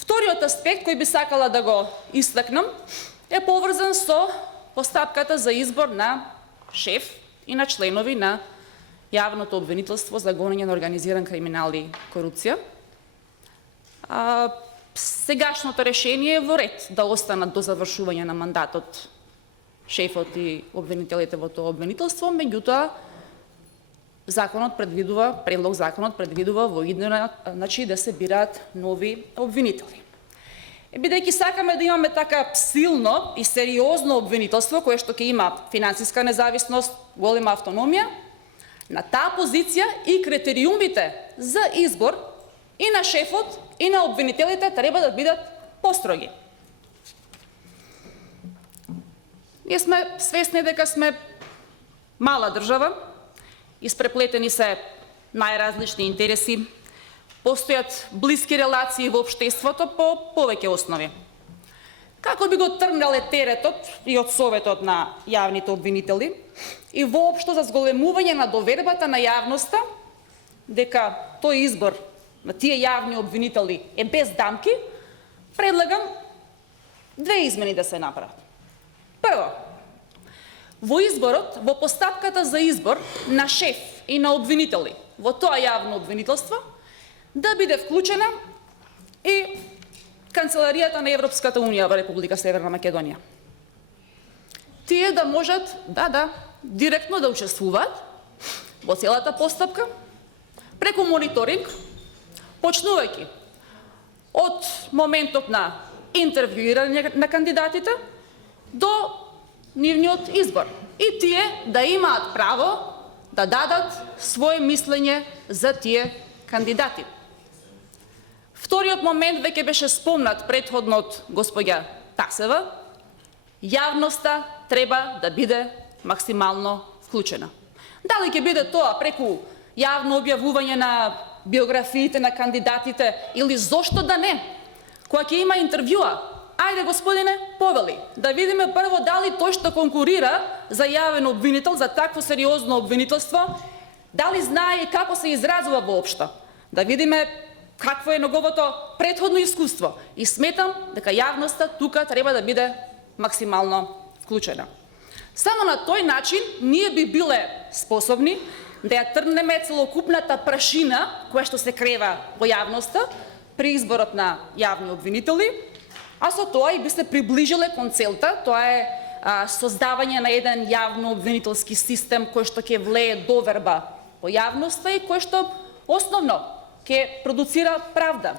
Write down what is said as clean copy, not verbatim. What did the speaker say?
Вториот аспект кој би сакала да го истакнам е поврзан со постапката за избор на шеф и на членови на јавното обвинителство за гонење на организиран криминал и корупција. Сегашното решение е во ред да останат до завршување на мандатот шефот и обвинителите во тоа обвинителство, меѓутоа предлог законот предвидува во иднина да се бираат нови обвинители. Бидејќи сакаме да имаме така силно и сериозно обвинителство кое што ќе има финансиска независност, голема автономија, на таа позиција и критериумите за избор и на шефот и на обвинителите треба да бидат построги. Ние сме свесни дека сме мала држава, испреплетени се најразлични интереси, постојат блиски релации во општеството по повеќе основи. Како би го тргнале теретот и од советот на јавните обвинители и воопшто за зголемување на довербата на јавноста дека тој избор на тие јавни обвинители е без дамки, предлагам две измени да се направат. Прво, во изборот, во постапката за избор на шеф и на обвинители во тоа јавно обвинителство, да биде вклучена и Канцеларијата на Европската Унија во Република Северна Македонија. Тие да можат, директно да учествуваат во целата постапка, преку мониторинг, почнувајќи од моментот на интервјуирање на кандидатите до нивниот избор. И тие да имаат право да дадат своје мислење за тие кандидати. Вториот момент веќе беше спомнат претходно од госпоѓа Тасева. Јавноста треба да биде максимално вклучена. Дали ќе биде тоа преку јавно објавување на биографиите на кандидатите или зошто да не, кога ќе има интервјуа, ајде господине, повели, да видиме прво дали тој што конкурира за јавен обвинител, за такво сериозно обвинителство, дали знае и како се изразува воопшто. Да видиме какво е неговото претходно искуство. И сметам дека јавноста тука треба да биде максимално вклучена. Само на тој начин ние би биле способни да ја тргнеме целокупната прашина која што се крева во јавноста при изборот на јавни обвинители, а со тоа и би се приближиле кон целта, тоа е создавање на еден јавно обвинителски систем кој што ќе влее доверба во јавноста и кој што основно ќе продуцира правда.